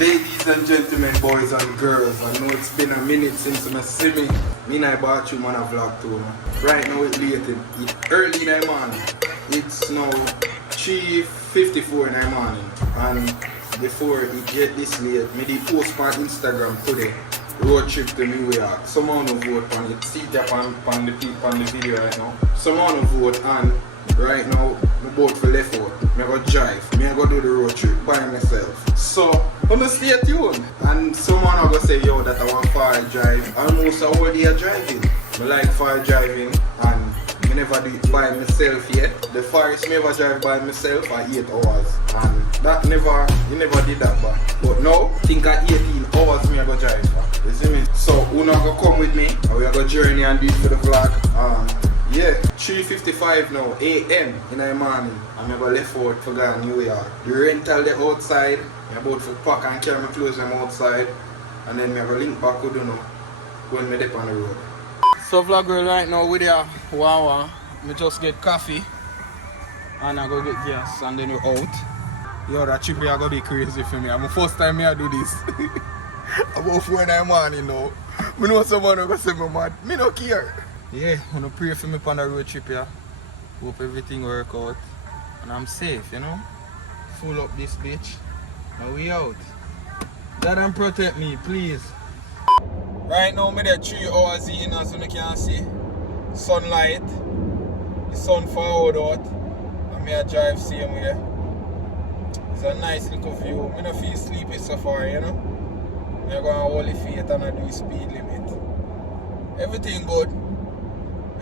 Ladies and gentlemen, boys and girls, I know it's been a minute since I see me. Me and I bought you man a vlog too, man. Right now it's late, it's early in the morning. It's now 3:54 in the morning. And before it get this late, me did post on Instagram today. Road trip to New York. Someone will vote on it. See that on the video right now. Someone will vote and right now I vote for left out. I go drive. I go do the road trip by myself. So I'm gonna stay tuned. And someone will go say yo that I want far drive. Almost a whole day driving. I like far driving and I never do it by myself yet. The farthest I ever drive by myself are 8 hours. And that you never did that back. But now, think at 18 hours I go drive back. You see me? So you not gonna come with me and we are gonna journey and do it for the vlog. Yeah, 3:55 now, AM in the morning. I'm gonna left out for go to New York. The rental they outside. I'm about to pack and carry my clothes them outside. And then I'm gonna link back with you know when we dip on the road. So vlog girl right now with ya wow. I just get coffee and I go get gas and then we're out. Yo, that trip here gonna be crazy for me. I'm the first time I do this. About 4 in the morning now. I know someone will go say me mad. Me no care. Yeah, I'm gonna pray for me on the road trip here. Hope everything work out. And I'm safe, you know. Full up this bitch. And we out. God and protect me, please. Right now, I'm there 3 hours in as you can see. Sunlight. The sun forward out. And I drive same way. It's a nice little view. I don't feel sleepy so far, you know. I'm going to hold the feet and I do speed limit. Everything good.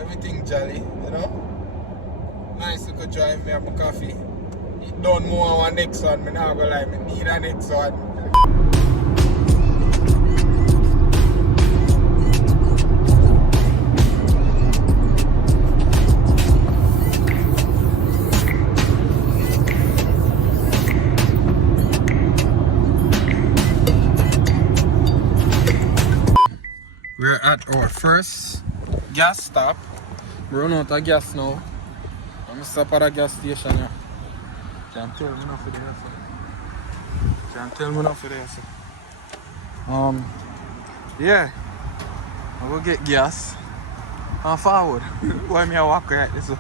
Everything jolly, you know. Nice little drive. Me have my coffee. It done more on the next one. I'm not going to lie. I need a next one. We're at our first gas stop. We run out of gas now. I'm stop at a gas station here. Can't tell me nothing there, sir. Can't tell me nothing there, sir. Yeah. I will get gas. And forward. Why me I walk right this way?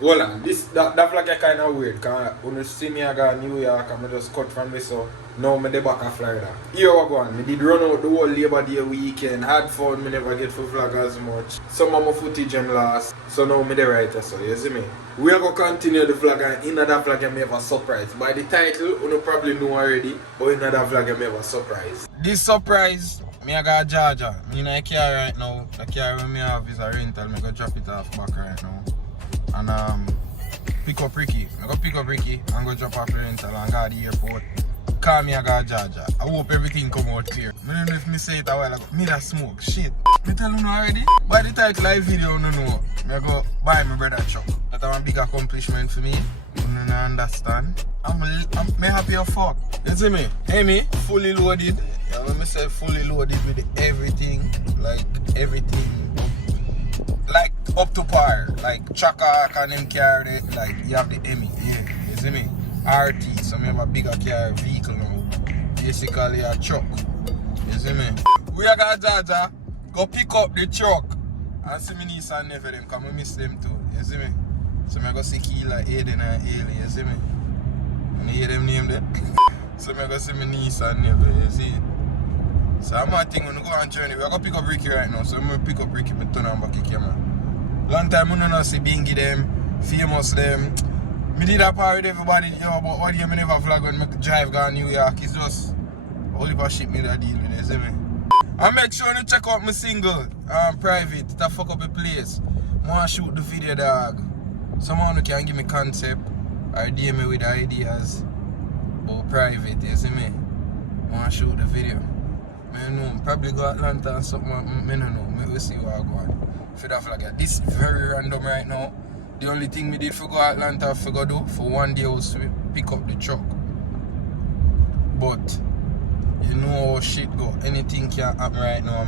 Hold on, that vlog is kind of weird because when you see me I go to New York and I just cut from this so now I'm back in Florida. Here we go on, I did run out the whole Labor Day weekend, had fun, I never get for vlog as much. Some of my footage am lost, so now I'm the writer, so you see me. We are going to continue the vlog and in that vlog I have a surprise. By the title, you probably know already, but in that vlog I have a surprise. This surprise, I got Georgia. I'm in a car right now, the car I have is a rental, I'm going to drop it off back right now. And pick up Ricky. I go pick up Ricky and go drop off the rental and go to the airport. Call me I got Georgia. I hope everything come out clear. I don't know if me say it a while ago. Me that smoke. Shit. Me tell you already. By the title live video, no know. I go buy my brother truck. That's a big accomplishment for me. You don't understand. I'm happy as fuck. You see me? Hey me, fully loaded. Yeah, let me say fully loaded with everything. Like everything. Like up to par, like tracker and them carry it, like you have the Emmy, yeah, you see me? RT, so we have a bigger car vehicle now, basically a truck, you see me? We are gonna Georgia, go pick up the truck and see me niece and nephew them, because I miss them too, you see me? So I go see Keela, Aiden and Ailey, you see me? And you hear them name there? So I go see my niece and nephew, you see it? So I'm not thinking when we go on journey, we're going to pick up Ricky right now. So I'm going to pick up Ricky, I turn on back the camera. Long time I don't see Bingy them, famous them. I did a part with everybody, yo, but what do you never vlog when I drive go to New York? It's just all of a shit me that deal with it, see me? And make sure you check out my single, private, to fuck up the place. I want to shoot the video, dog. Someone who can give me concept or DM me with ideas. But private, you see me? I want to shoot the video. I know, probably go Atlanta or something, I don't know, we'll see what I go on. For that vlog, this is very random right now. The only thing we did for go Atlanta for go do, for one day was to pick up the truck. But, you know how shit go, anything can happen right now.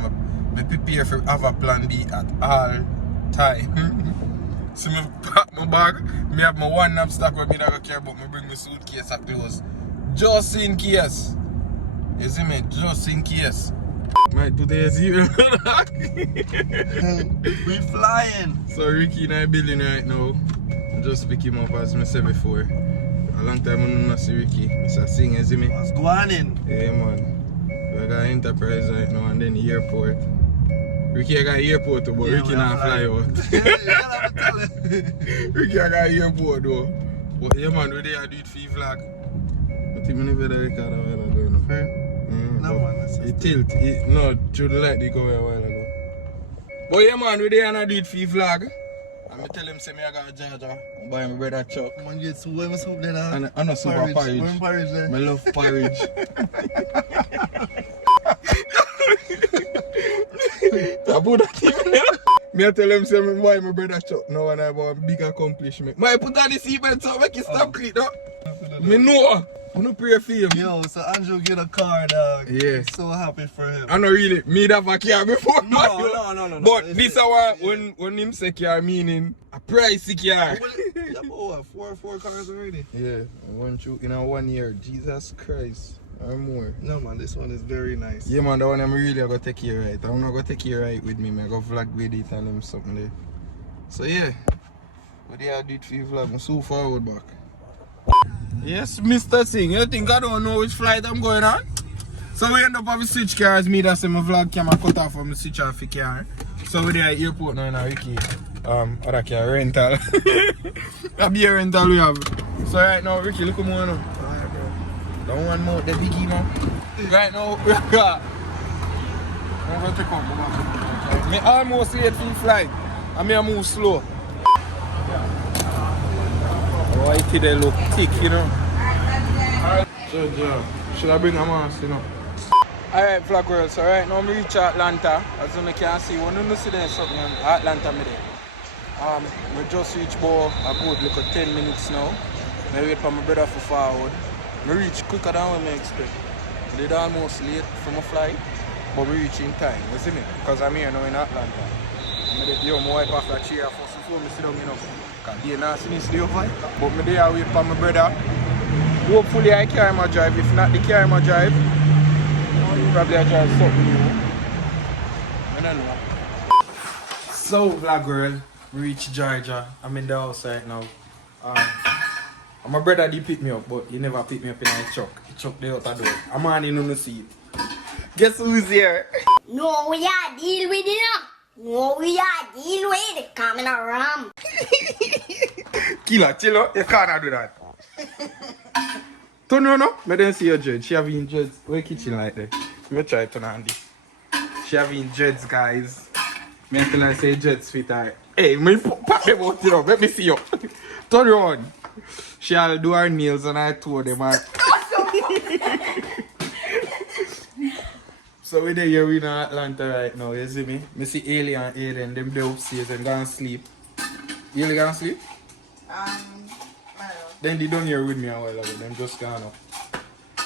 I'm prepare for have a plan B at all time. So I pack my bag, I have my one knapsack where I don't care about, I bring my suitcase and clothes. Just in case. You see me? Just in case. Might put a zero. We flying. So Ricky in our building right now. Just pick him up as I said before. A long time I don't see Ricky. Mr. Sing, you see me? What's going on? Yeah man. We got Enterprise right now and then the airport. Ricky I got airport too, but Yeah, Ricky not fly out. Ricky I got airport though. But yeah man, we there do it for the vlog. I think I never record a while ago, you know. No man, that's It tilt. No, through the light they go a while ago. But yeah man, we there and I do it for the vlog. And I tell him say me I got a Jaja. I buy my brother Chuck. Man, get soup. Where my soup then? And I know super porridge. Where porridge then? I love porridge. I put that in me. Me I tell him say me buy my brother Chuck now and I have a big accomplishment. I put on the seatbelt so make it stop quick though. Me know. I don't pray for him. Yo, so Andrew get a car, dog. Yeah. So happy for him. I know really, me that have a car before. No. But this is what, when him say car meaning, a pricey car. Yeah, but what, four cars already? Yeah, one shoot in a 1 year. Jesus Christ. Or more. No man, this one is very nice. Yeah man, the one I'm really gonna take care right. I'm not gonna take care right with me. I'm gonna vlog with it and him something there. So yeah. What do you do it for your vlog? I'm so forward back. Yes, Mr. Singh, you think I don't know which flight I'm going on? So we end up having switch cars, me that's my vlog camera cut off from the switch off the car. So we're there at airport now in Ricky. Other car rental. A beer rental we have. So right now, Ricky, look at me now. Don't want more the biggie now. Right now, we got. I'm going to take on. Me almost late for the flight. And me move slow. Why did they look thick, you know? So, should I bring a mask, you know? Alright, vlog world, so right now I reach Atlanta. As you can see, when you see there something in Atlanta, we just reached about a good look at 10 minutes now. I wait for my brother for forward. We reach quicker than what I expect. We did almost late for my flight, but we reach in time, you see me? Because I'm here now in Atlanta. I'm going to wipe off that chair first before I sit down, you know. Because they not see me stay over. But I'm there wait for my brother. Hopefully I carry my drive. If not, they carry my drive. Probably I drive something new. I don't know. So, vlog world, we reached Georgia. I'm in the house right now. And my brother did pick me up, but he never picked me up in a truck. He chucked the outer door. I'm on in the seat. Guess who's here? No, we are deal with it. No, we are deal with it. Coming around. Killer, chill out. You can't do that. Turn around now. I don't see your dread. She having dreads. Where kitchen like that? We try to turn on this. She having dreads, guys. Me until I say dreads fit her. Hey, me pop them out, you know. Let me see you. Turn around. She'll do her nails and I told them. So we're there here in Atlanta right now, you see me? I see Ailey and Aiden, them there upstairs and gonna sleep. Ailey gonna sleep? I Then they done here with me a while ago, them just gone up.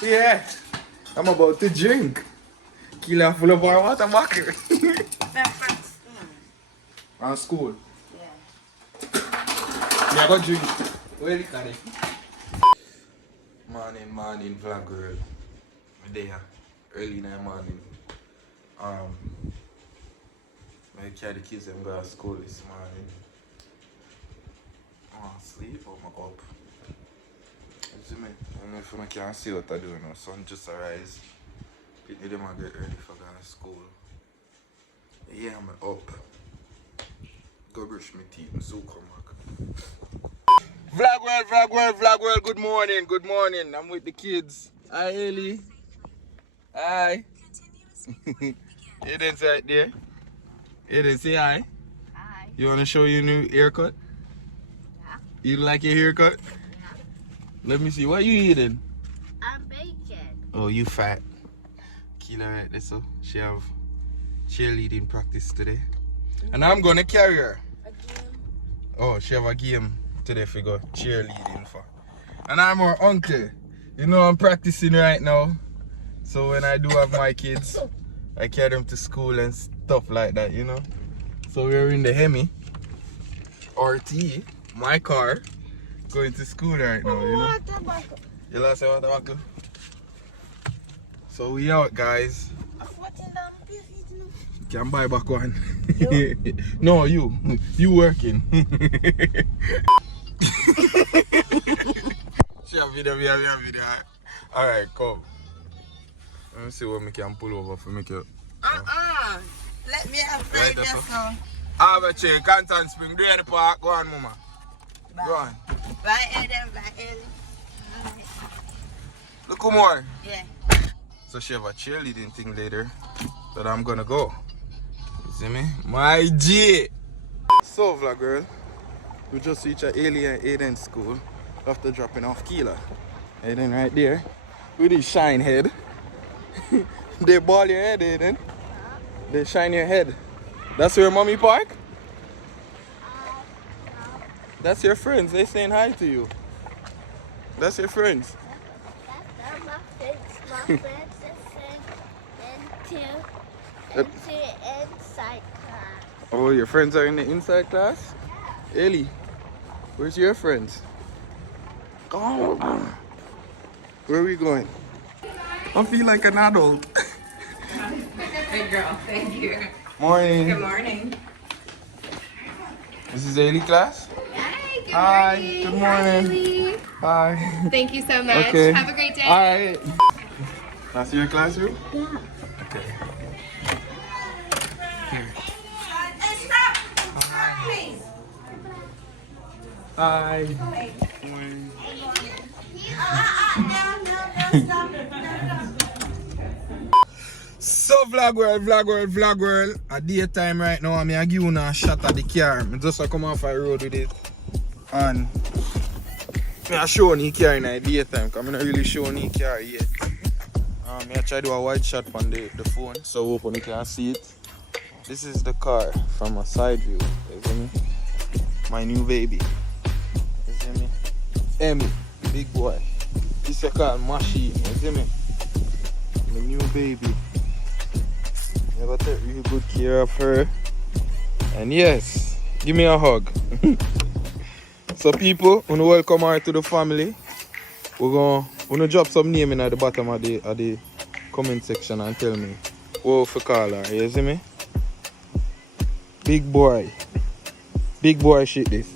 Yeah, I'm about to drink. Killer full of our water bottle. On school? Yeah. Yeah, go drink. Where is that? Morning, vlog girl. I'm there, early in the morning. I carry the kids and go to school this morning. I'm asleep or I'm up. You see me? I don't know if I can see what I do now. Sun just arise. Pick them and get ready for going to school. Yeah, I'm up. Go brush my teeth and soon come back. Vlog world, good morning. I'm with the kids. Hi, Ellie. Hi. Aiden's right there. Aiden, say hi. Hi. You want to show your new haircut? Yeah. You like your haircut? Yeah. Let me see. What you eating? I'm bacon. Oh, you fat. Killer right there, so she have cheerleading practice today. And I'm going to carry her. Oh, she have a game today for go cheerleading for. And I'm her uncle. You know I'm practicing right now. So when I do have my kids, I carry them to school and stuff like that, you know. So we're in the Hemi RT, my car, going to school right now, you know. You lost your water bottle? So we out, guys. Can buy back one. No, you working. Share video. Alright, come. Let me see what we can pull over for make you. Let me have fried Right, just now. Have a check, Canton Spring, do the park. Go on, mama. Bye. Go on. Bye, Eden. Bye, Eden. Look more. Yeah. So she have a cheerleading thing later that I'm gonna go. You see me? My G. So vlog girl, we just reached a Alien Aiden school after dropping off Keela. Aiden right there with his shine head. They ball your head, Aiden. They shine your head. That's where mommy park? That's your friends. They saying hi to you. That's your friends. That's my friends into inside class. Oh, your friends are in the inside class? Ellie, where's your friends? Come on. Where are we going? I feel like an adult. Good girl. Thank you. Morning. Good morning. This is Ellie class? Hi, good Hi, morning. good morning. Hi, Lily. Hi. Thank you so much. Okay. Have a great day. Alright. That's your classroom? Yeah. Okay. Hi. Morning. So vlog world. At daytime right now, I give you a shot at the car. I just come off the road with it. And I show the car in the daytime because I'm not really showing the car yet. I try to do a wide shot on the phone so open you can see it. This is the car from a side view. You see me? My new baby. You see me? Emmy, big boy. This is called Machine. You see me? My new baby. Never take really good care of her. And yes, give me a hug. So people, when you welcome her to the family, we're gonna drop some name in at the bottom of the comment section and tell me what to call her. You see me? Big boy shit this.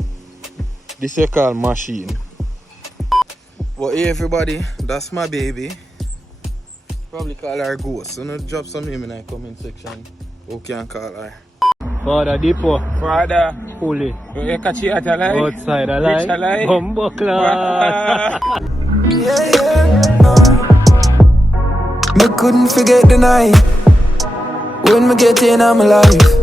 This is called Machine. Well, hey everybody, that's my baby. Probably call her Ghost. So drop some name in the comment section. Who can call her? Father Depot, Father. Holy, You catch it at alive? outside alive, alive? Bumbo class. Me couldn't forget the night when me get in I'm alive.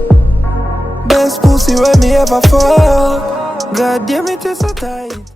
Best pussy when me ever fall. God damn it, it's so tight.